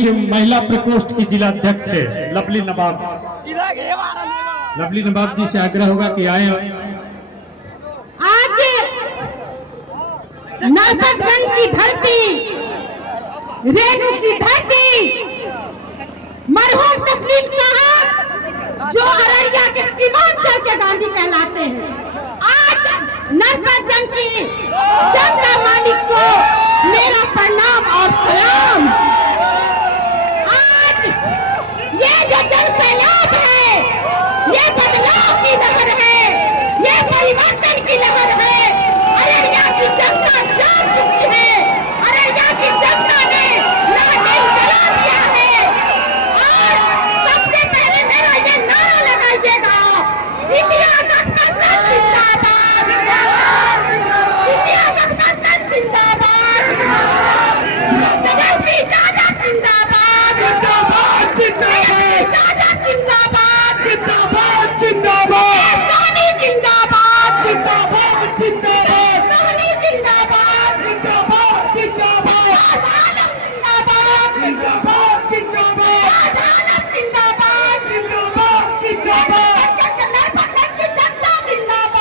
की महिला प्रकोष्ठ की जिला अध्यक्ष लवली नवाब, लवली नवाब जी से आग्रह होगा कि आए। आज नरपतगंज की धरती, रेणु की धरती, मरहूम तस्लीम साहब जो अररिया के सीमांचल के गांधी कहलाते हैं, आज नरपतगंज की जनता मालिक को मेरा प्रणाम और सलाम। आज ये जो जन सैलाब है, ये बदलाव की लहर है, ये परिवर्तन की लहर है। अररिया की जनता जाग चुकी है, अररिया की जनता ने लाठीचार्ज चला दिया है। और सबसे पहले मेरा ये नारा लगाइएगा, इंडिया गठबंधन जिंदाबाद, इंडिया गठबंधन जिंदाबाद, तेजस्वी यादव जिंदाबाद, तेजस्वी यादव जिंदाबाद, सोनी जिंदाबाद, सोनी जिंदाबाद, आलम जिंदाबाद, नरपतगंज की जनता जिंदाबाद,